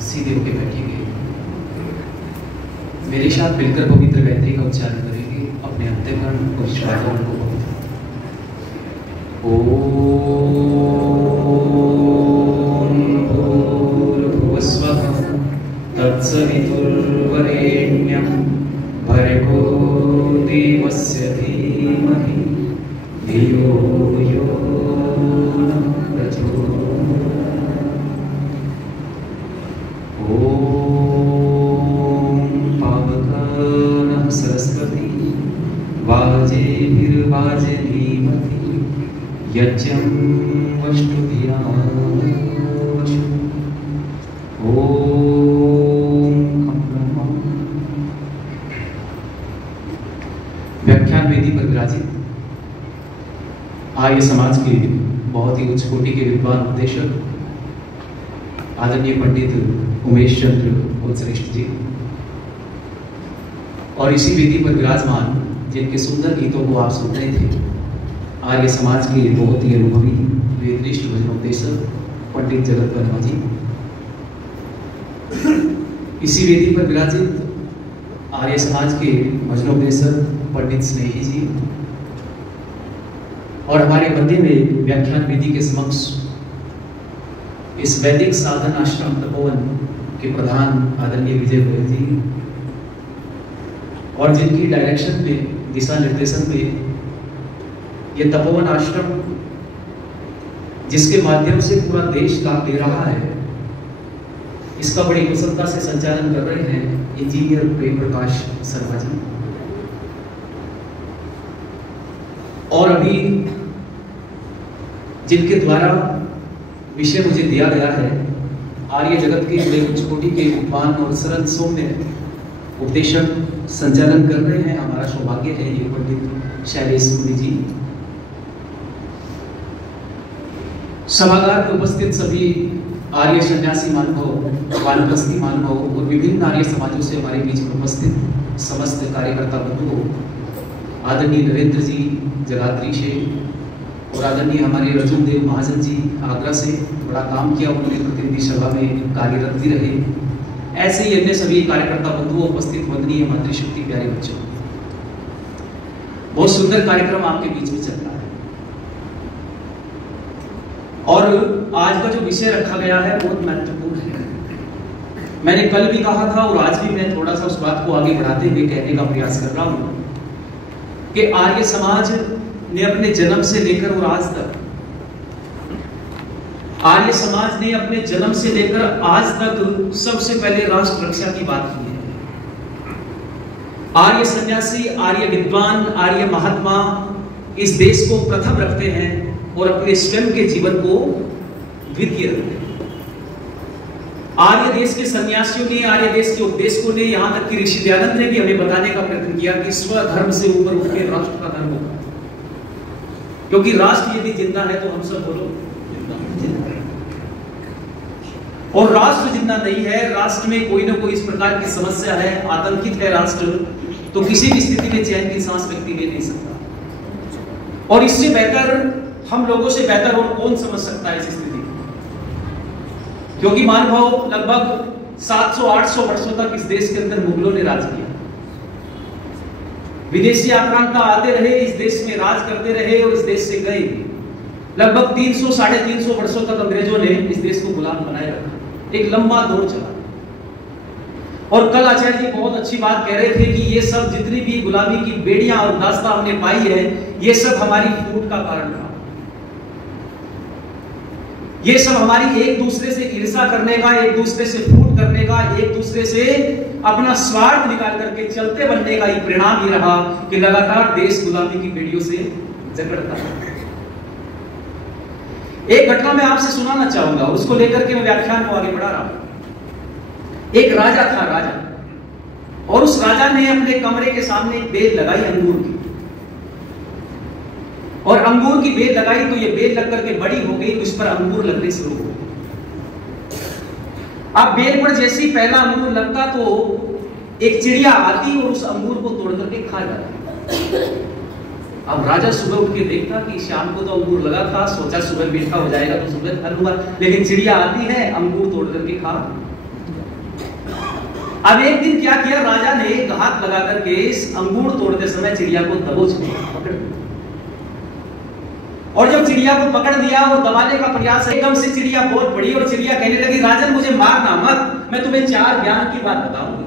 सीधे होके बैठेंगे, मेरे साथ मिलकर पवित्र गायत्री का उच्चारण करेंगे। अपने अंतःकरण और श्वासों को पवित्र। ओम भूर्भुवस्वः तत्सवितुर्वरेण्यं भर्गो देवस्य धीमहि धियो यो नः प्रचोदयात्। ओम पावकानः सरस्वती वाजेभिर्वाजनीमति यज्ञं वष्टुभियावशु। ओम व्याख्यान वेदी पर विराजित आर्य समाज के बहुत ही उच्च कोटि के विद्वान उपदेशक आदरणीय पंडित उमेश चंद्र श्रेष्ठ जी और इसी वेदी पर विराजमान जिनके सुंदर गीतों को आप सुन रहे थे, आर्य समाज के बहुत ही अनुभवी वेदनिष्ठ भजनोपदेशक पंडित जगत वर्मा जी। इसी वेदी पर विराजित आर्य समाज के भजनोपदेशक पंडित स्नेही जी और हमारे मध्य में व्याख्यान वेदी के समक्ष इस वैदिक साधन आश्रम तपोवन के प्रधान आदरणीय विजय गोयल जी और जिनकी डायरेक्शन में, दिशा निर्देशन में ये तपोवन आश्रम जिसके माध्यम से पूरा देश लाभ ले रहा है, इसका बड़ी कुशलता से संचालन कर रहे हैं इंजीनियर प्रेम प्रकाश शर्मा जी। और अभी जिनके द्वारा विषय मुझे दिया गया है, आर्य जगत के बड़े उच्च कोटि के विद्वान और सरल सौम्य उपदेशक संचालन कर रहे हैं। हमारा सौभाग्य है ये पंडित शैलेश मुनि जी। सभागार में उपस्थित सभी आर्य सन्यासी मानव, वानप्रस्थी मानव और विभिन्न आर्य समाजों से हमारे बीच में उपस्थित समस्त कार्यकर्ता बंधुओं, आदरणीय नरेंद्र जी जगात्री से और आदरणीय हमारे अर्जुन देव महाजन जी आगरा से, बड़ा काम किया उन्होंने, प्रतिनिधि सभा में कार्यरत भी रहे। ऐसे ही अन्य सभी कार्यकर्ता बंधुओं, उपस्थित वंदनीय मातृशक्ति प्यारे बच्चों, बहुत सुंदर कार्यक्रम आपके बीच में चल रहा है। और आज का जो विषय रखा गया है बहुत महत्वपूर्ण है। मैंने कल भी कहा था और आज भी मैं थोड़ा सा उस बात को आगे बढ़ाते हुए कहने का प्रयास कर रहा हूं कि आर्य समाज ने अपने जन्म से लेकर और आज तक, आर्य समाज ने अपने जन्म से लेकर आज तक सबसे पहले राष्ट्र रक्षा की बात की है। आर्य सन्यासी, आर्य विद्वान, आर्य महात्मा इस देश को प्रथम रखते हैं और अपने स्वयं के जीवन को द्वितीय रखते हैं। आर्य देश के सन्यासियों ने, आर्य देश के उपदेशकों ने, यहां तक कि ऋषि दयानंद ने भी हमें बताने का प्रयत्न किया कि स्वधर्म से ऊपर उठकर राष्ट्र का धर्म होगा, क्योंकि राष्ट्र यदि जिंदा है तो हम सब बोलो जिंदा है। और राष्ट्र जिंदा नहीं है, राष्ट्र में कोई ना कोई इस प्रकार की समस्या है, आतंकित है राष्ट्र, तो किसी भी स्थिति में चैन की सांस व्यक्ति ले नहीं सकता। और इससे बेहतर, हम लोगों से बेहतर और कौन समझ सकता है इस स्थिति को, क्योंकि मानव लगभग 700-800 वर्षों तक इस देश के अंदर मुगलों ने राज किया। विदेशी आक्रांता आते रहे, इस देश में राज करते रहे और इस देश से गए। लगभग 300-350 वर्षों तक अंग्रेजों ने इस देश को गुलाम बनाए रखा। एक लंबा दौर चला। और कल आचार्य जी बहुत अच्छी बात कह रहे थे कि ये सब जितनी भी गुलामी की बेड़ियां और दास्तां हमने पाई है, ये सब हमारी फूट का कारण था। ये सब हमारी एक दूसरे से ईर्ष्या करने का, एक दूसरे से फूट करने का, एक दूसरे से अपना स्वार्थ निकाल करके चलते बनने का ही परिणाम ही रहा कि लगातार देश गुलामी की बेड़ियों से जकड़ता है। एक घटना मैं आपसे सुनाना चाहूंगा, उसको लेकर के मैं व्याख्यान को आगे बढ़ा रहा हूं। एक राजा था, राजा, और उस राजा ने अपने कमरे के सामने एक बेल लगाई अंगूर की, और अंगूर की बेल लगाई तो ये बेल लग करके बड़ी हो गई, उस पर अंगूर लगने शुरू हो गए। अब बेल पर जैसे ही पहला अंगूर लगता तो एक चिड़िया आती और उस अंगूर को तोड़ करके खा जाती। अब राजा सुबह उठ के देखता कि शाम को तो अंगूर लगा था, सोचा सुबह मीठा हो जाएगा तो सुबह खा लूंगा, लेकिन चिड़िया आती है अंगूर तोड़ करके खा। अब एक दिन क्या किया राजा ने, हाथ लगा करके इस अंगूर तोड़ते समय चिड़िया को दबोच लिया, पकड़ लिया। और जब चिड़िया को पकड़ लिया और दबाने का प्रयास, एकदम से चिड़िया बोल पड़ी और चिड़िया कहने लगी, राजन मुझे मारना मत, मैं तुम्हें 4 ज्ञान की बात बताऊंगी,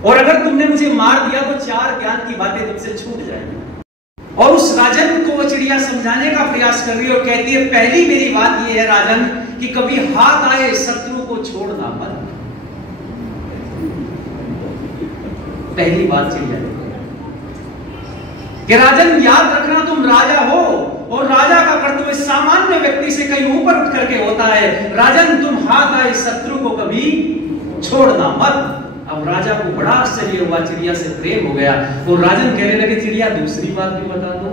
और अगर तुमने मुझे मार दिया तो 4 ज्ञान की बातें तुमसे छूट जाएंगी। और उस राजन को वो चिड़िया समझाने का प्रयास कर रही है और कहती है, पहली मेरी बात ये है राजन कि कभी हाथ आए शत्रु को छोड़ना मत। पहली बात चिड़िया कि राजन याद रखना तुम राजा हो और राजा का कर्तव्य सामान्य व्यक्ति से कहीं ऊपर उठ करके होता है। राजन तुम हाथ आए शत्रु को कभी छोड़ना मत। अब राजा को बड़ा आश्चर्य हुआ, चिड़िया से प्रेम हो गया और राजन कहने लगे, चिड़िया दूसरी बात भी बता दो।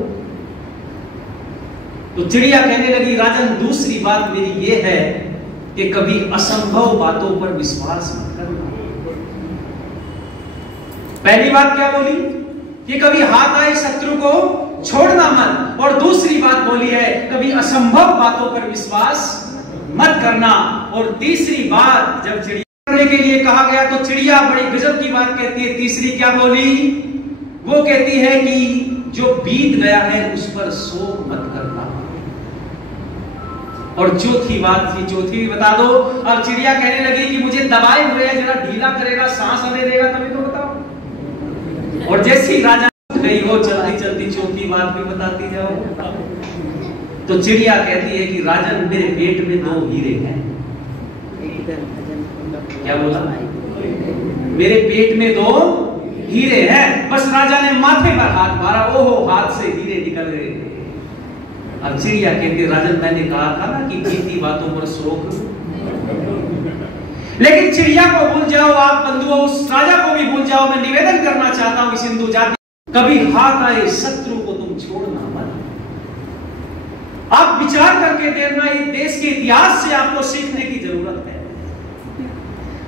तो चिड़िया कहने लगी, राजन दूसरी बात मेरी ये है कि कभी असंभव बातों पर विश्वास मत करना। पहली बात क्या बोली कि कभी हाथ आए शत्रु को छोड़ना मत, और दूसरी बात बोली है कभी असंभव बातों पर विश्वास मत करना। और तीसरी बात जब चिड़िया करने के लिए कहा गया तो चिड़िया बड़ी गजब की बात कहती है। तीसरी क्या बोली? वो कहती है कि जो बीत गया है उस पर शोक मत करना। और चौथी बात थी, चौथी भी बता दो। अब चिड़िया कहने लगी कि मुझे दबाए हुए जरा ढीला करेगा, सांस आने देगा तभी तो बताओ। और जैसी राजा गई हो चलती चलती चौथी बात भी बताती जाओ। तो चिड़िया कहती है कि राजन मेरे पेट में 2 हीरे हैं। क्या बोला? मेरे पेट में 2 हीरे हैं। बस राजा ने माथे पर हाथ मारा, ओहो हाथ से हीरे निकल गए। अब चिड़िया कहती, राजन मैंने कहा था ना कि बीती बातों पर शोक। लेकिन चिड़िया को भूल जाओ आप बंधुओं, उस राजा को भी भूल जाओ। मैं निवेदन करना चाहता हूं इस हिंदू जाति, कभी हाथ आए शत्रु को तुम छोड़ना मत। आप विचार करके देखना, इस देश के इतिहास से आपको सीखने की जरूरत है।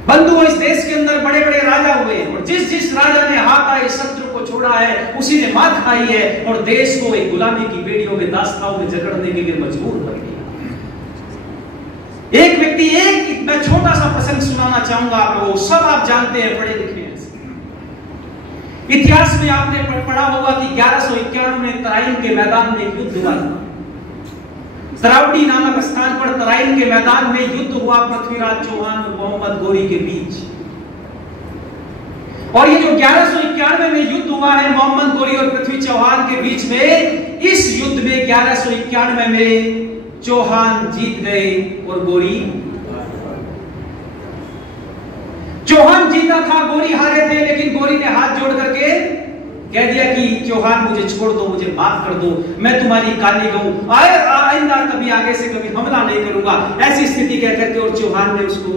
बंधुओं इस देश के अंदर बड़े बड़े राजा हुए हैं और जिस जिस राजा ने हाथ आए शत्रु को छोड़ा है उसी ने मात खाई है और देश को एक गुलामी की बेड़ियों में, दास्ताओं में जकड़ने के लिए मजबूर कर दिया। एक व्यक्ति, एक मैं छोटा सा प्रसंग सुनाना चाहूंगा आप लोगों, सब आप जानते हैं, पढ़े लिखे हैं। इतिहास में आपने पढ़ा होगा कि 1191 में तराइन के मैदान में युद्ध हुआ था। तरावटी नामक स्थान पर तराइन के मैदान में युद्ध हुआ पृथ्वीराज चौहान और मोहम्मद गोरी के बीच। और ये जो 1191 में युद्ध हुआ है मोहम्मद गोरी और पृथ्वी चौहान के बीच में, इस युद्ध में 1191 में चौहान जीत गए और गोरी, चौहान जीता था, गोरी हारे थे। लेकिन गोरी ने हाथ जोड़ करके कह दिया कि चौहान मुझे छोड़ दो, मुझे माफ कर दो, मैं तुम्हारी काली गऊ, आइंदा कभी आगे से कभी हमला नहीं करूंगा, ऐसी स्थिति कह करके, और चौहान ने उसको।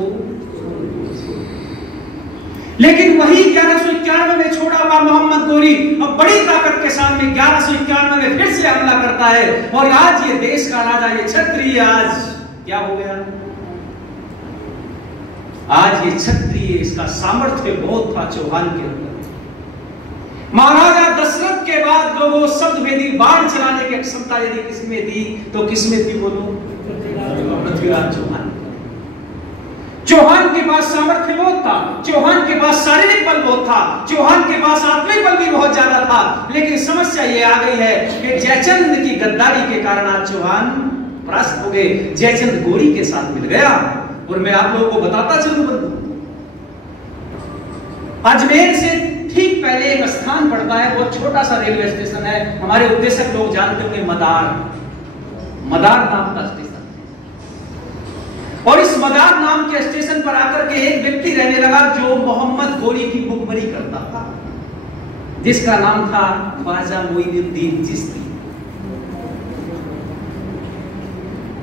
लेकिन वही 1191 में छोड़ा हुआ मोहम्मद गोरी अब बड़ी ताकत के सामने 1191 में फिर से हमला करता है। और आज ये देश का राजा, ये क्षत्रिय आज क्या हो गया? आज ये क्षत्रिय, इसका सामर्थ्य बहुत था चौहान के अंदर। महाराजा दशरथ के बाद लोगों शब्द भेदी बाण चलाने की क्षमता यदि किसमें थी तो किसमें थी बोलो? पृथ्वीराज चौहान। चौहान के पास सामर्थ्य बहुत था, चौहान के पास शारीरिक बल बहुत था, चौहान के पास आत्मिक बल भी बहुत ज्यादा था। लेकिन समस्या ये आ गई है कि जयचंद की गद्दारी के कारण आज चौहान परास्त हो गए। जयचंद गोरी के साथ मिल गया। और मैं आप लोगों को बताता चलूं बंधु, अजमेर से ठीक पहले एक स्थान पड़ता है, बहुत छोटा सा रेलवे स्टेशन है, हमारे उपदेशक लोग जानते होंगे, मदार नाम का स्टेशन। और इस मदार नाम के स्टेशन पर आकर के एक व्यक्ति रहने लगा जो मोहम्मद गोरी की मुखबरी करता था, जिसका नाम था ख्वाजा मोइनुद्दीन चिश्ती।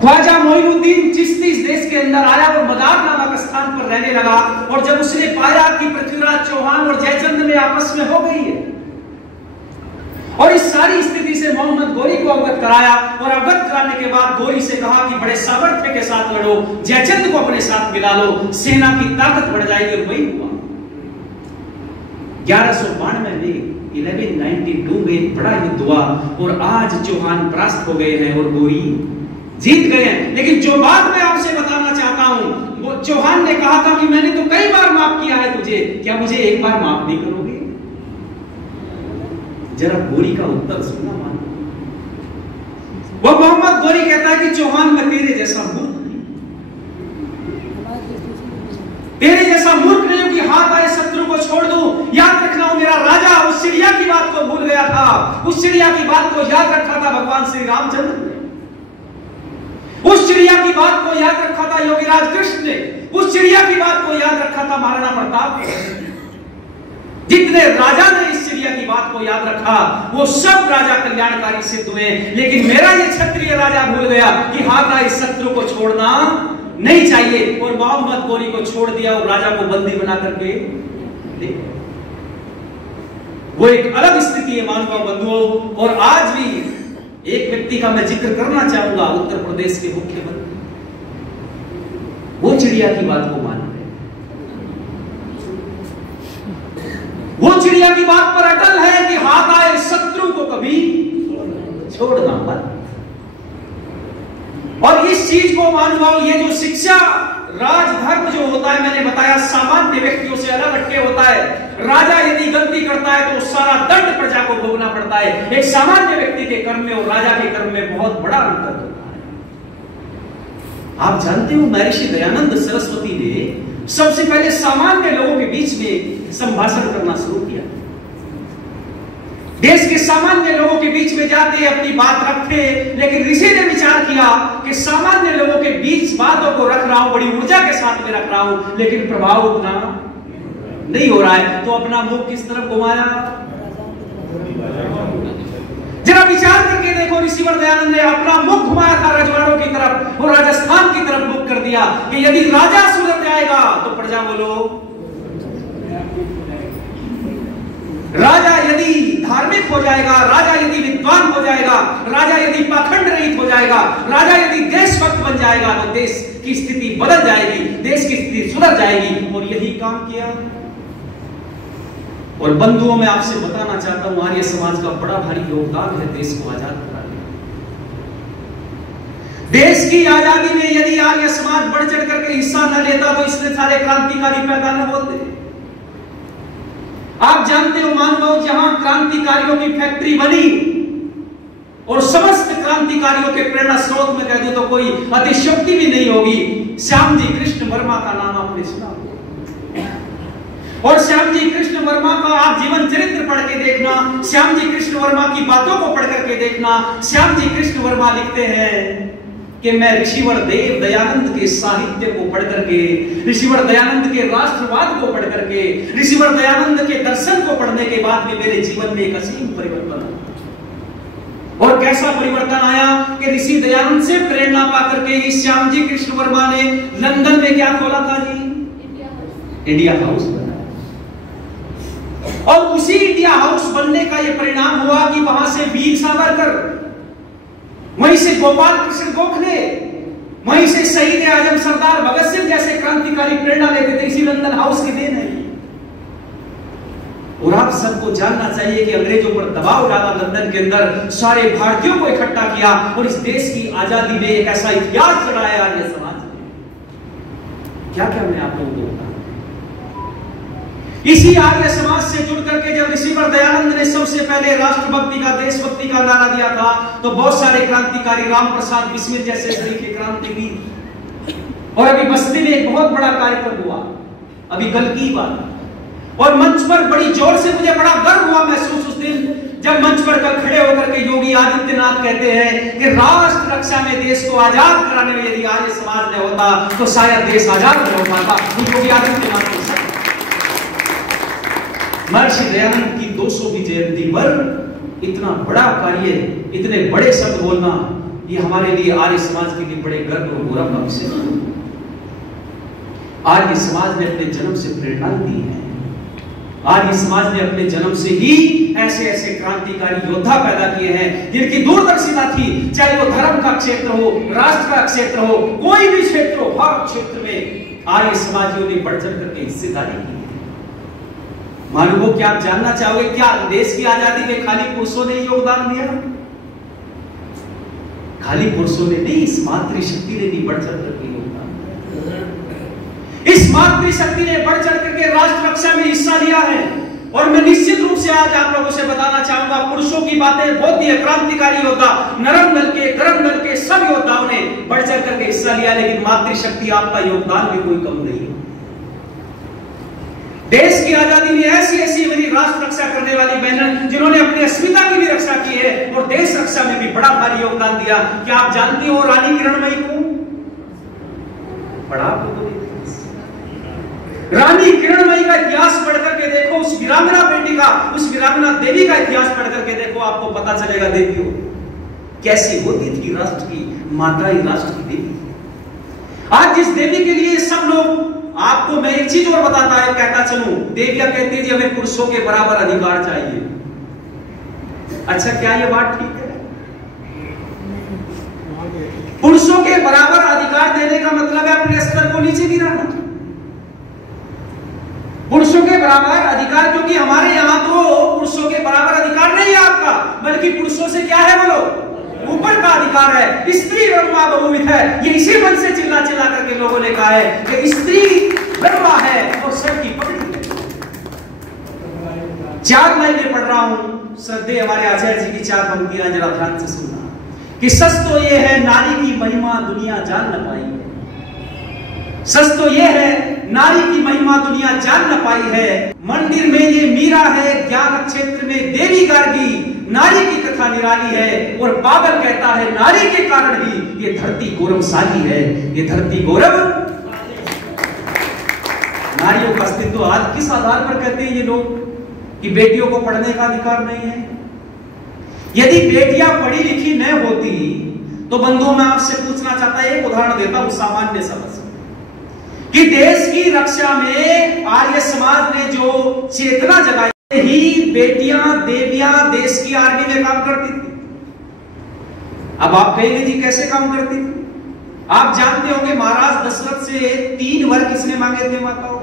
ख्वाजा मोइनुद्दीन चिश्ती इस देश के अंदर आया और मदार नामक स्थान पर रहने लगा। और जब उसने पाया कि पृथ्वीराज चौहान और जयचंद में आपस में हो गई है, और इस सारी स्थिति से मोहम्मद गोरी को अवगत कराया, और अवगत कराने के बाद गोरी से कहा कि बड़े सामर्थ्य के साथ लड़ो, जयचंद को अपने साथ मिला लो, सेना की ताकत बढ़ जाएगी। और वही हुआ। 1192 में 1192 में एक बड़ा युद्ध हुआ और आज चौहान परास्त हो गए हैं और गोरी जीत गए हैं। लेकिन जो बात मैं आपसे बताना चाहता हूं, वो चौहान ने कहा था कि मैंने तो कई बार माफ किया है तुझे, क्या मुझे एक बार माफ नहीं करोगे? जरा गोरी का उत्तर सुनना मान। वो मोहम्मद गोरी कहता है कि चौहान मैं तेरे जैसा मूर्ख नहीं, तेरे जैसा मूर्ख नहीं हूं कि हाथ आए शत्रु को छोड़ दूं। याद रखना, मेरा राजा उस चिड़िया की बात को भूल गया था, उस चिड़िया की बात को याद रखा था भगवान श्री रामचंद्र ने, उस चिड़िया की बात को याद रखा था योगीराज कृष्ण ने, उस चिड़िया की बात को याद रखा था महाराणा प्रताप ने। जितने राजा ने इस चिड़िया की बात को याद रखा वो सब राजा कल्याणकारी सिद्ध हुए। लेकिन मेरा ये क्षत्रिय राजा भूल गया कि हाथ आए शत्रु को छोड़ना नहीं चाहिए, और मोहम्मद गोरी को छोड़ दिया और राजा को बंदी बना करके ले। वो एक अलग स्थिति है मानव बंधुओं। और आज भी एक व्यक्ति का मैं जिक्र करना चाहूंगा, उत्तर प्रदेश के मुख्यमंत्री, वो चिड़िया की बात को मान रहे, वो चिड़िया की बात पर अटल है कि हाथ आए शत्रु को कभी छोड़ना मत। और इस चीज को मानो, ये जो शिक्षा राजधर्म जो होता है, मैंने बताया सामान्य व्यक्तियों से अलग हटके होता है। राजा यदि गलती करता है तो सारा दंड प्रजा को भोगना पड़ता है। एक सामान्य व्यक्ति के कर्म में और राजा के कर्म में बहुत बड़ा अंतर होता है। आप जानते हो महर्षि दयानंद सरस्वती ने सबसे पहले सामान्य लोगों के बीच में संभाषण करना शुरू किया। देश के सामान्य लोगों के बीच में जाते अपनी बात रखते, लेकिन ऋषि ने विचार किया कि सामान्य लोगों के बीच बातों को रख रहा हूं, बड़ी ऊर्जा के साथ में रख रहा हूं, लेकिन प्रभाव उतना नहीं हो रहा है, तो अपना मुख किस तरफ घुमाया? जरा विचार करके देखो, ऋषिवर दयानंद ने अपना मुख घुमाया था रजवाड़ों की तरफ और राजस्थान की तरफ मुख कर दिया कि यदि राजा सुधर जाएगा तो प्रजा बोलो, राजा यदि धार्मिक हो जाएगा, राजा यदि विद्वान हो जाएगा, राजा यदि पाखंड रहित हो जाएगा, राजा यदि देशभक्त बन जाएगा तो देश की स्थिति बदल जाएगी, देश की स्थिति सुधर जाएगी। और यही काम किया। और बंधुओं, मैं आपसे बताना चाहता हूं, आर्य समाज का बड़ा भारी योगदान है देश को आजाद कराने। देश की आजादी में यदि आर्य समाज बढ़ चढ़ करके हिस्सा न लेता तो इसने सारे क्रांतिकारी पैदा न होते। आप जानते हो मानव, जहां क्रांतिकारियों की फैक्ट्री बनी और समस्त क्रांतिकारियों के प्रेरणा स्रोत में कह दूं तो कोई अतिशयोक्ति भी नहीं होगी, श्याम जी कृष्ण वर्मा का नाम आपने सुना। और श्याम जी कृष्ण वर्मा का आप जीवन चरित्र पढ़ के देखना, श्याम जी कृष्ण वर्मा की बातों को पढ़ करके देखना। श्याम जी कृष्ण वर्मा लिखते हैं कि मैं ऋषिवर देव दयानंद के साहित्य को पढ़ करके, ऋषिवर दयानंद के राष्ट्रवाद को पढ़ करके, ऋषिवर दयानंद के दर्शन को पढ़ने के बाद में मेरे जीवन में एक असीम परिवर्तन आया। और कैसा परिवर्तन आया कि ऋषि दयानंद से प्रेरणा पाकर के इस श्याम जी कृष्ण वर्मा ने लंदन में क्या खोला था जी? इंडिया हाउस बनाया। और उसी इंडिया हाउस बनने का यह परिणाम हुआ कि वहां से वीर सावरकर, वहीं से गोपाल कृष्ण गोखले, वहीं से शहीद आजम सरदार भगत सिंह जैसे क्रांतिकारी प्रेरणा लेते थे। इसी लंदन हाउस के देन है। और आप सबको जानना चाहिए कि अंग्रेजों पर दबाव डाला लंदन के अंदर, सारे भारतीयों को इकट्ठा किया और इस देश की आजादी में एक ऐसा इतिहास चढ़ाया आर्य समाज ने। क्या क्या मैं आप लोगों को बताऊं। इसी आर्य समाज से जुड़ करके जब ऋषिवर दयानंद ने सबसे पहले राष्ट्रभक्ति का, देशभक्ति का नारा दिया था, तो बहुत सारे क्रांतिकारी, राम प्रसाद बिस्मिल जैसे तरीके क्रांतिवीर। और अभी बस्ती में एक बहुत बड़ा कार्यक्रम हुआ, अभी कल की बात, और मंच पर बड़ी जोर से मुझे बड़ा गर्व हुआ महसूस उस दिन जब मंच पर कल खड़े होकर के योगी आदित्यनाथ कहते हैं कि राष्ट्र रक्षा में, देश को आजाद कराने में यदि आर्य समाज ने होता तो शायद देश आजाद नहीं हो पाता। योगी आदित्यनाथ के साथ महर्षि दयानंद की 200वीं जयंती पर इतना बड़ा कार्य, इतने बड़े शब्द बोलना, ये हमारे लिए, आर्य समाज के लिए बड़े गर्व और गौरव का विषय है। आर्य समाज ने अपने जन्म से प्रेरणा दी है। आर्य समाज ने अपने जन्म से ही ऐसे ऐसे क्रांतिकारी योद्धा पैदा किए हैं जिनकी दूरदर्शिता थी, चाहे वो धर्म का क्षेत्र हो, राष्ट्र का क्षेत्र हो, कोई भी क्षेत्र हो, हर क्षेत्र में आर्य समाजियों ने बढ़ चढ़ करके हिस्सेदारी की। मालूम क्या आप जानना चाहोगे क्या देश की आजादी में खाली पुरुषों ने योगदान दिया? खाली पुरुषों ने नहीं, इस मातृशक्ति ने भी बढ़ चढ़ करके योगदान, इस मातृशक्ति ने बढ़ चढ़ करके राष्ट्र रक्षा में हिस्सा लिया है। और मैं निश्चित रूप से आज आप लोगों से बताना चाहूंगा, पुरुषों की बातें बहुत ही क्रांतिकारी योद्धा, नरम दल के, गरम दल के सब योद्धाओं ने बढ़ चढ़ करके हिस्सा लिया, लेकिन मातृशक्ति आपका योगदान भी कोई कम नहीं है। देश की आजादी में ऐसी ऐसी मेरी राष्ट्र रक्षा करने वाली बहनें जिन्होंने अपनी अस्मिता की भी रक्षा की है और देश रक्षा में भी बड़ा भारी योगदान दिया। क्या आप जानती हो रानी किरणमयी को? बड़ा रानी किरणमयी का इतिहास पढ़ करके देखो, उस वीरांगना बेटी का, उस वीरांगना देवी का इतिहास पढ़ करके देखो, आपको पता चलेगा देवियों कैसी होती थी राष्ट्र की माता, राष्ट्र की देवी। आज जिस देवी के लिए सब लोग, आपको मैं एक चीज और बताता है, कहता चलूं, देवियां कहती थी हमें पुरुषों के बराबर अधिकार चाहिए। अच्छा, क्या ये बात ठीक है? पुरुषों के बराबर अधिकार देने का मतलब है अपने स्तर को नीचे गिराना। पुरुषों के बराबर अधिकार, क्योंकि हमारे यहां तो पुरुषों के बराबर अधिकार नहीं है आपका, बल्कि पुरुषों से क्या है बोलो, ऊपर का अधिकार है। स्त्री ब्रह्मा बहुविध है, ये इसी मन से चिल्ला चिल्ला करके लोगों ने कहा है कि स्त्री ब्रह्मा है और सर की पकड़ी है। 4 लाइनें पढ़ रहा हूं, श्रद्धेय हमारे आचार्य जी की 4 पंक्तियां जरा ध्यान से सुनना। कि सच तो ये है नारी की महिमा दुनिया जान न पाई है, सच तो ये है नारी की महिमा दुनिया जान न पाई है। मंदिर में ये मीरा है, ज्ञान क्षेत्र में देवी गार्गी, नारी की कथा निराली है। और बाबर कहता है नारी के कारण ही ये धरती गौरवशाली है, ये धरती गौरव। नारियों का अस्तित्व आज किस आधार पर कहते हैं ये लोग कि बेटियों को पढ़ने का अधिकार नहीं है? यदि बेटियां पढ़ी लिखी न होती तो बंधुओं मैं आपसे पूछना चाहता, एक उदाहरण देता हूं सामान्य समझ कि देश की रक्षा में आर्य समाज ने जो चेतना जगाई, ही बेटियां देवियां देश की आर्मी में काम करती थी। अब आप कहेंगे जी कैसे काम करती थी? आप जानते होंगे महाराज दशरथ से 3 वर किसने मांगे थे माताओं?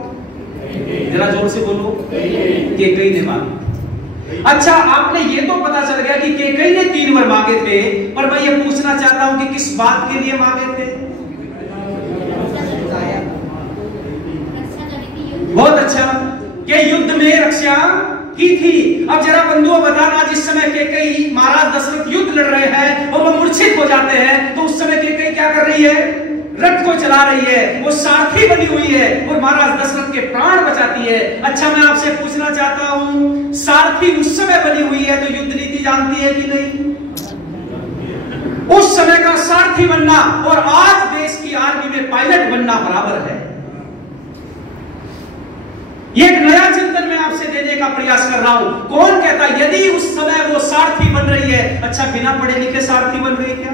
जरा जोर से बोलो। केकई ने मांगे। अच्छा, आपने ये तो पता चल गया कि केकई ने 3 वर मांगे थे, पर मैं ये पूछना चाहता हूं कि किस बात के लिए मांगे थे? बहुत अच्छा, कि युद्ध में रक्षा की थी। अब जरा बंधुओं बताना, जिस समय केकई महाराज दशरथ युद्ध लड़ रहे हैं और वो मूर्छित हो जाते हैं, तो उस समय केकई क्या कर रही है? रथ को चला रही है, वो सारथी बनी हुई है और महाराज दशरथ के प्राण बचाती है। अच्छा, मैं आपसे पूछना चाहता हूं, सारथी उस समय बनी हुई है तो युद्ध नीति जानती है कि नहीं? उस समय का सारथी बनना और आज देश की आर्मी में पायलट बनना बराबर है। ये एक नया चिंतन मैं आपसे देने का प्रयास कर रहा हूं। कौन कहता यदि उस समय वो सारथी बन रही है, अच्छा बिना पढ़े लिखे सारथी बन रही क्या?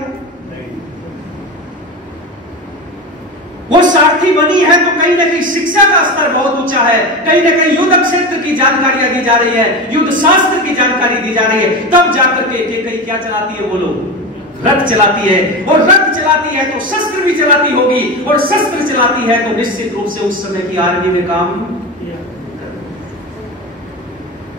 वो सारथी बनी है तो कहीं ना कहीं शिक्षा का स्तर बहुत ऊंचा है, कहीं ना कहीं युद्ध क्षेत्र की जानकारियां दी जा रही है, युद्ध शास्त्र की जानकारी दी जा रही है, तब जाकर के कहीं क्या चलाती है वो लोग? रथ चलाती है। और रथ चलाती है तो शस्त्र भी चलाती होगी, और शस्त्र चलाती है तो निश्चित रूप से उस समय की आर्मी में काम।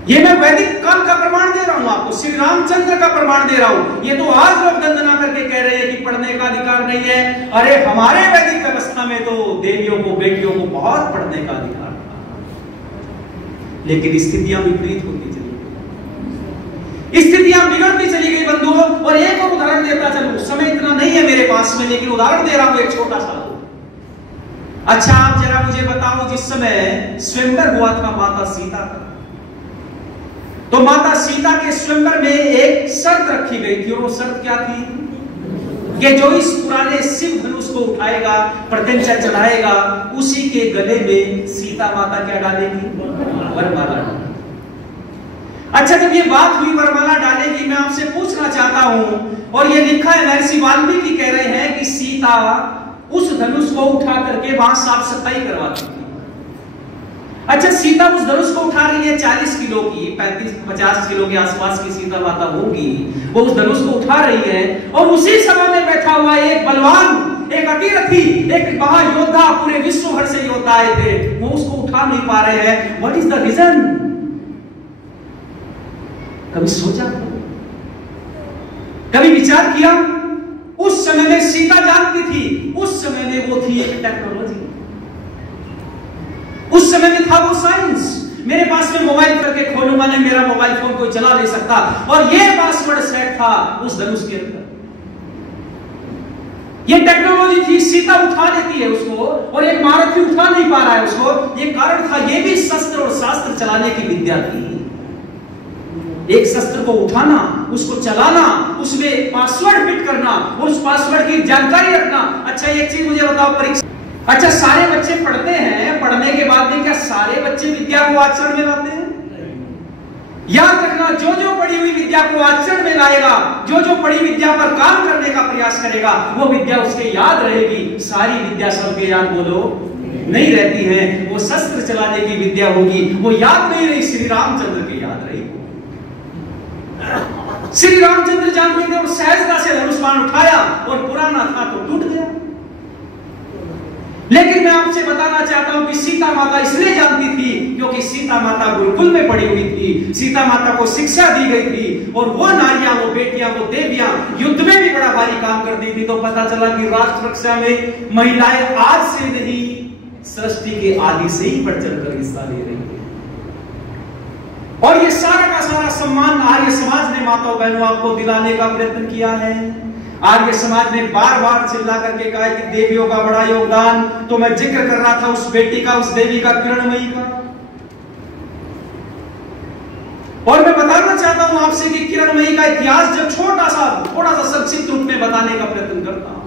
ये मैं वैदिक काल का प्रमाण दे रहा हूं आपको, श्री रामचंद्र का प्रमाण दे रहा हूं। ये तो आज लोग दंडना करके कह रहे हैं कि पढ़ने का अधिकार नहीं है। अरे हमारे वैदिक व्यवस्था में तो देवियों को, बेटियों को बहुत पढ़ने का अधिकार था, लेकिन स्थितियां विपरीत होती चली गई, स्थितियां बिगड़ती चली गई बंधुओं। और एक और उदाहरण देता चलूं, समय इतना नहीं है मेरे पास में, लेकिन उदाहरण दे रहा हूं एक छोटा सा। अच्छा, आप जरा मुझे बताओ, जिस समय स्वयंवर हुआ था माता सीता का, तो माता सीता के स्वयंवर में एक शर्त रखी गई थी, और वो शर्त क्या थी कि जो इस पुराने शिव धनुष को उठाएगा, प्रत्यंचा चढ़ाएगा, उसी के गले में सीता माता क्या डालेगी? वरमाला। अच्छा, जब ये बात हुई वरमाला डालेगी, मैं आपसे पूछना चाहता हूं, और ये लिखा है महर्षि वाल्मीकि कह रहे हैं कि सीता उस धनुष को उठा करके वहां साफ सफाई करवाती थी। अच्छा, सीता उस धनुष को उठा रही है 40 किलो की, 35-50 किलो के आसपास की सीता माता होगी, वो उस धनुष को उठा रही है, और उसी सभा में बैठा हुआ एक बलवान, एक अतिरथी, एक महायोद्धा, पूरे विश्व भर से योद्धा आए थे, वो उसको उठा नहीं पा रहे हैं। What is the reason? कभी सोचा, कभी विचार किया? उस समय में सीता जानती थी, उस समय में वो थी एक टेक्नोलॉजी, उस समय में था वो साइंस। मेरे पास में मोबाइल करके खोलूंगा नहीं, मेरा मोबाइल फोन कोई चला नहीं सकता, और ये पासवर्ड सेट था उस धनुष के अंदर। ये टेक्नोलॉजी थी। सीता उठा लेती है उसको, और एक महारथी उठा नहीं पा रहा है उसको। ये कारण था, ये भी शस्त्र और शास्त्र चलाने की विद्या थी। एक शस्त्र को उठाना, उसको चलाना, उसमें पासवर्ड फिट करना, उस पासवर्ड की जानकारी रखना। अच्छा, एक चीज मुझे बताओ, परीक्षा, अच्छा सारे बच्चे पढ़ते हैं, पढ़ने के बाद में क्या सारे बच्चे विद्या को आचरण में लाते हैं? याद रखना, जो जो पढ़ी हुई विद्या को आचरण में लाएगा, जो जो पढ़ी विद्या पर काम करने का प्रयास करेगा, वो विद्या उसके याद रहेगी। सारी विद्या सबके याद बोलो नहीं रहती है। वो शस्त्र चलाने की विद्या होगी, वो याद नहीं रही, श्री रामचंद्र के याद रही। श्री रामचंद्र जानते थे और सहजता से धनुष बाण उठाया, और पुराना था तो टूट गया। लेकिन मैं आपसे बताना चाहता हूं कि सीता माता इसलिए जानती थी क्योंकि सीता माता गुरुकुल में पढ़ी हुई थी, सीता माता को शिक्षा दी गई थी, और वो नारियां, वो बेटियां, वो देवियां युद्ध में भी बड़ा भारी काम करती थी। तो पता चला कि राष्ट्र रक्षा में महिलाएं आज से नहीं, सृष्टि के आदि से ही बढ़ चढ़कर हिस्सा ले रही है। और ये सारा का सारा सम्मान आर्य समाज ने माताओं बहनों आपको दिलाने का प्रयत्न किया है। आर्य समाज ने बार बार चिल्ला करके कहा कि देवियों का बड़ा योगदान। तो मैं जिक्र कर रहा था उस बेटी का, उस देवी का, किरणमयी का। और मैं बताना चाहता हूं आपसे कि किरणमयी का इतिहास जब थोड़ा सा संक्षिप्त रूप में बताने का प्रयत्न करता हूं।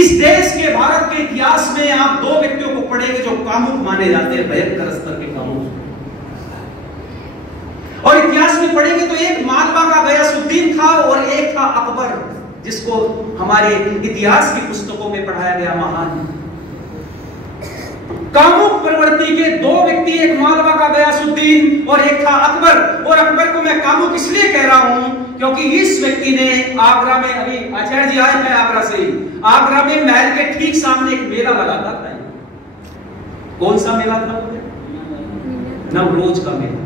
इस देश के, भारत के इतिहास में आप दो व्यक्तियों को पढ़ेंगे जो कामुक माने जाते हैं, भयंकर स्तर के कामुक। और इतिहास में पढ़ेंगे तो एक मालवा का गयासुद्दीन था और एक था अकबर, जिसको हमारे इतिहास की पुस्तकों में पढ़ाया गया महान। कामुक प्रवृत्ति के दो व्यक्ति, एक मालवा का गयासुद्दीन और एक था अकबर। और अकबर को मैं कामुक इसलिए कह रहा हूं क्योंकि इस व्यक्ति ने आगरा में, अभी आचार्य जी आए हैं आगरा से, आगरा में महल के ठीक सामने एक मेला लगाता था। कौन सा मेला था? नवरोज का मेला।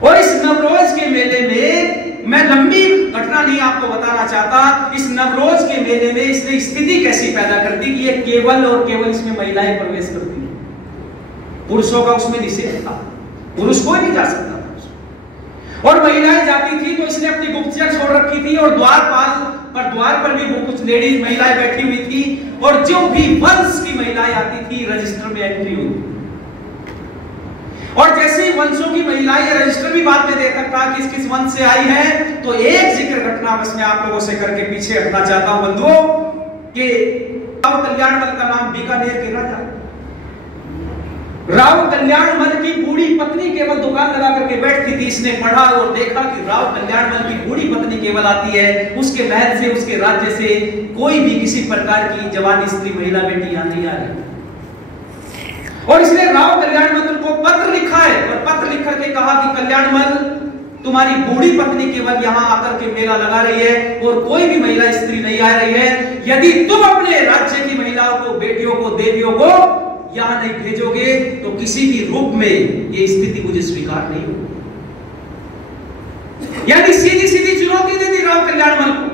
और इस नवरोज के मेले में, मैं लंबी घटना नहीं आपको बताना चाहता, इस नवरोज के मेले में इसने स्थिति कैसी पैदा कर दी कि ये केवल और केवल इसमें महिलाएं प्रवेश करती हैं। पुरुषों का उसमें निषेध था, पुरुष कोई नहीं जा सकता था। और महिलाएं जाती थी तो इसने अपनी गुप्तचर छोड़ रखी थी, और द्वार पर भी वो कुछ लेडीज महिलाएं बैठी हुई थी, और जो भी वंश की महिलाएं आती थी रजिस्टर में एंट्री हुई। और जैसे ही वंशों की महिलाएं, रजिस्टर भी बाद में देखा था कि किस वंश से आई है। तो एक जिक्र घटना बस मैं आप लोगों से करके पीछे हटना चाहता हूं बंधुओं, कि राव कल्याणमल का नाम बीकानेर के राजा, राव कल्याणमल की बूढ़ी पत्नी केवल दुकान लगा करके बैठती थी। इसने पढ़ा और देखा कि राव कल्याणमल की बूढ़ी पत्नी केवल आती है, उसके महल से, उसके राज्य से कोई भी किसी प्रकार की जवान स्त्री, महिला, बेटी यहां नहीं आ रही। और इसने राव कल्याणमल को पत्र लिखा है, और पत्र लिख करके कहा कि कल्याणमल, तुम्हारी बूढ़ी पत्नी केवल यहाँ आकर के मेला लगा रही है, और कोई भी महिला स्त्री नहीं आ रही है। यदि तुम अपने राज्य की महिलाओं को, बेटियों को, देवियों को यहाँ नहीं भेजोगे तो किसी भी रूप में ये स्थिति मुझे स्वीकार नहीं होगी। यानी सीधी सीधी चुनौती दे दी राव कल्याणमल को,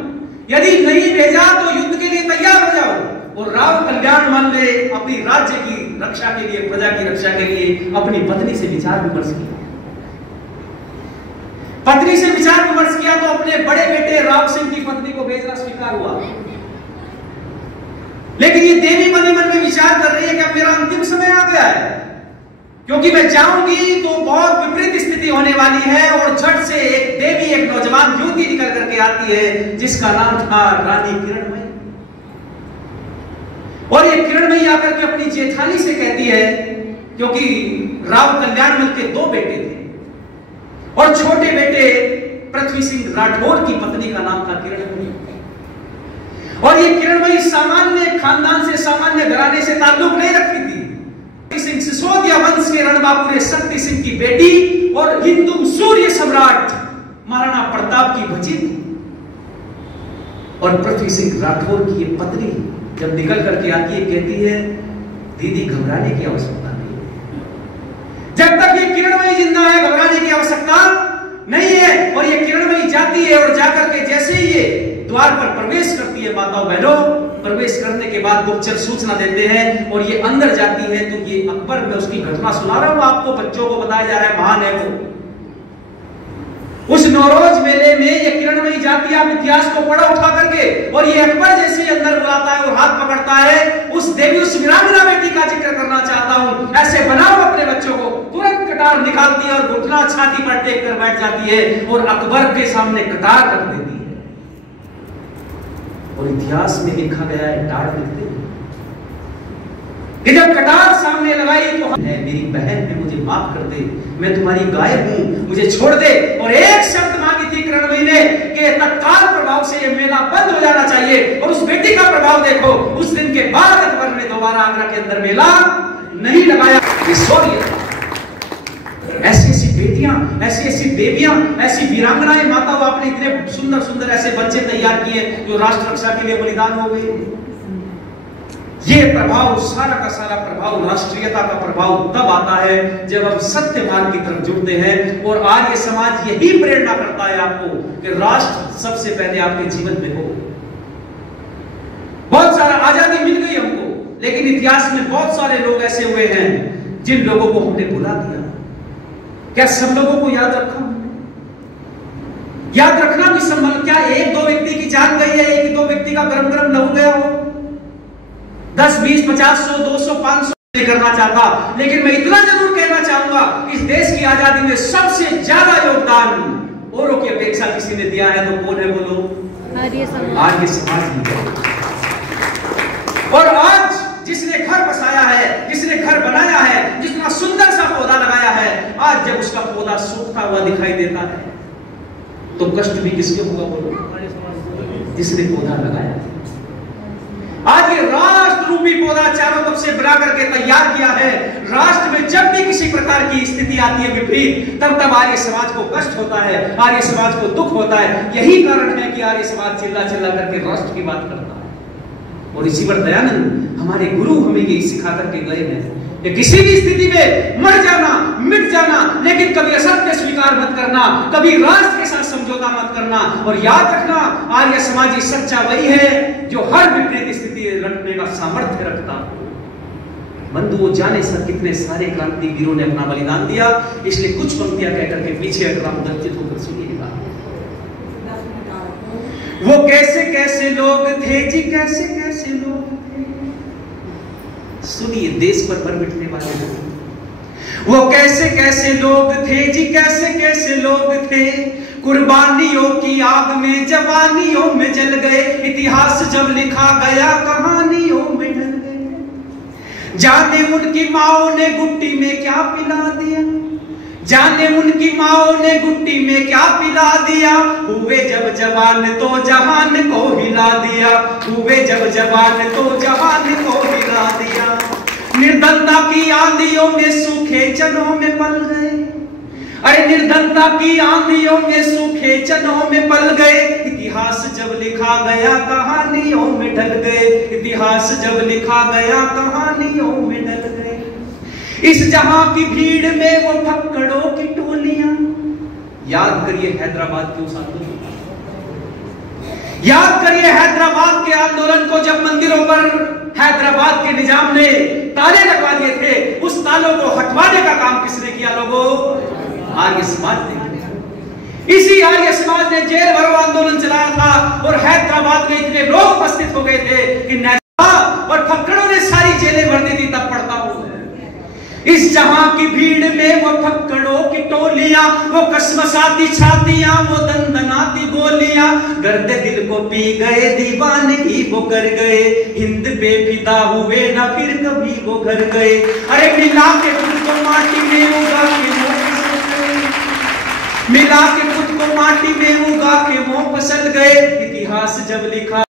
यदि नहीं भेजा तो युद्ध के लिए तैयार हो जाओ। और राव कल्याणमल ने अपनी राज्य की रक्षा के लिए, प्रजा की रक्षा के लिए अपनी पत्नी से विचार विमर्श किया। पत्नी से विचार विमर्श किया तो अपने बड़े बेटे राव सिंह की पत्नी को भेजना स्वीकार हुआ। लेकिन ये देवी मन ही मन में विचार कर रही है कि अब मेरा अंतिम समय आ गया है, क्योंकि मैं जाऊंगी तो बहुत विपरीत स्थिति होने वाली है। और झट से एक देवी, एक नौजवान युवती निकल करके आती है जिसका नाम था रानी किरणमयी। और ये किरणमयी आकर के अपनी जेठानी से कहती है, क्योंकि राव कल्याणमल के दो बेटे थे और छोटे बेटे पृथ्वी सिंह राठौर की पत्नी का नाम था किरणमयी। और ये किरणमयी सामान्य खानदान से, सामान्य घराने से ताल्लुक नहीं रखती थी। सिंह सिसोदिया वंश के रणबांकुरे शक्ति सिंह की बेटी और हिंदू सूर्य सम्राट महाराणा प्रताप की भजी थी। और पृथ्वी सिंह राठौर की ये पत्नी जब निकल करके आती है, कहती है, दीदी घबराने की आवश्यकता नहीं, जब तक ये किरणमयी जिंदा है घबराने की आवश्यकता नहीं है। और ये किरणमयी जाती है और जाकर के जैसे ही ये द्वार पर प्रवेश करती है, माताओं बहनों, प्रवेश करने के बाद गुप्तचर सूचना देते हैं और ये अंदर जाती है। तो ये अकबर, मैं उसकी घटना सुना रहा हूं आपको, बच्चों को बताया जा रहा है, महान है वो। उस नौरोज मेले में ये किरणमयी जाती है, आप इतिहास को पढ़ो उठा करके, और ये अकबर जैसे ही अंदर बुलाता है और हाथ पकड़ता है, उस देवी, उस वीरांगना बेटी का जिक्र करना चाहता हूं, ऐसे बनाओ अपने बच्चों को, तुरंत कटार निकालती है और घुटना छाती पर टेक कर बैठ जाती है और अकबर के सामने कटार कर देती है। और इतिहास में लिखा गया है, टाट लिखते हैं कि जब कटार सामने लगाई तो है, मेरी बहन है, मुझे माफ कर दे, मैं तुम्हारी गाय हूं, मुझे छोड़ दे। और एक शर्त मांगी थी किरणमयी ने कि तत्काल प्रभाव से ये मेला बंद हो जाना चाहिए। और उस बेटी का प्रभाव देखो, उस दिन के बाद अकबर ने दोबारा आगरा के अंदर मेला नहीं लगाया। ऐसी ऐसी बेटियां, ऐसी ऐसी देवियां, ऐसी वीरांगनाएं, माता, आपने इतने सुंदर सुंदर ऐसे बच्चे तैयार किए जो राष्ट्र रक्षा के लिए बलिदान हो गए। ये प्रभाव, सारा का सारा प्रभाव, राष्ट्रीयता का प्रभाव तब आता है जब हम सत्य मार्ग की तरफ जुड़ते हैं। और आर्य समाज यही प्रेरणा करता है आपको कि राष्ट्र सबसे पहले आपके जीवन में हो। बहुत सारा आजादी मिल गई हमको, लेकिन इतिहास में बहुत सारे लोग ऐसे हुए हैं जिन लोगों को हमने भुला दिया। क्या सब लोगों को याद रखा? याद रखना भी संभव? क्या एक दो व्यक्ति की जान गई है, एक दो व्यक्ति का गरम गरम लहू गया हो? 10, 20, 50, 100, 200, 500 नहीं करना चाहता, लेकिन मैं इतना जरूर कहना चाहूंगा, इस देश की आजादी में सबसे ज्यादा योगदान औरों की अपेक्षा किसी ने दिया है तो कौन है? बोलो, आर्य समाज ने। और आज जिसने घर बसाया है, जिसने घर बनाया है, जितना सुंदर सा पौधा लगाया है, आज जब उसका पौधा सूखता हुआ दिखाई देता है तो कष्ट भी किसके होगा? बोलो, जिसने पौधा लगाया। आज ये राष्ट्र रूपी पौधा चारों तरफ से बना करके तैयार किया है। राष्ट्र में जब भी किसी प्रकार की स्थिति आती है विपरीत, तब आर्य समाज को कष्ट होता है, आर्य समाज को दुख होता है। यही कारण है कि आर्य समाज चिल्ला चिल्ला करके राष्ट्र की बात करता है। और इसी पर दयानंद हमारे गुरु हमें यही सिखा करके गए हैं कि किसी भी स्थिति में मर जाना, मिट जाना, लेकिन कभी असत्य स्वीकार मत करना, कभी राष्ट्र के साथ समझौता मत करना। और याद रखना, आर्य समाजी सच्चा वही है जो हर विपरीत स्थिति रखने का सामर्थ्य रखता हो। बंधुओं, जाने सर कितने सारे क्रांति वीरों ने अपना बलिदान दिया, इसलिए कुछ पंक्तियां कहकर के पीछे अग्रामदर्शित होकर सुनिएगा। वो कैसे कैसे लोग थे जी, कैसे कैसे लोग थे, सुनिए, देश पर मर मिटने वाले लोग। वो कैसे कैसे लोग थे जी, कैसे कैसे लोग थे, कुर्बानियों की आग में जवानियों में जल गए। इतिहास जब लिखा गया कहानियों में ढल गए। जाने उनकी माओ ने गुट्टी में क्या पिला दिया, जाने उनकी माओ ने गुट्टी में क्या पिला दिया। हुए जब जवान तो जहान को हिला दिया, हुए जब जवान तो जहान को हिला दिया। निर्धनता की आंधियों में सूखे चनों में पल गए, अरे निर्धनता की आंधियों में सूखे चनों में पल गए। इतिहास जब लिखा गया कहानियों में ढल गए, इतिहास जब लिखा गया कहानियों में ढल गए। इस जहां की भीड़ में वो फक्कड़ों की टोलियां, याद करिए हैदराबाद के उस आंदोलन, याद करिए हैदराबाद के आंदोलन को, जब मंदिरों पर हैदराबाद के निजाम ने ताले लगवा दिए थे, उस तालों को हटवाने का काम किसने किया? लोगों, आर्य समाज ने। इसी आर्य समाज ने जेल भरो आंदोलन चलाया था और हैदराबाद में इतने लोग उपस्थित हो गए थे कि और फक्कड़ों ने सारी जेलें भर दी थी। तब पढ़ता हूं, इस जहां की भीड़ में वो फक्कड़ों की टोलियां, वो कसमसाती छातियां, वो दंदनाती गोलियां, गर्द दिल को पी गए, दीवानगी वो कर गए, हिंद पे फिदा हुए ना फिर कभी वो घर गए। अरे मिला के खुद को माटी में उगा के वो फसल गए, मिला के खुद को माटी में उगा के वो फसल गए। इतिहास जब लिखा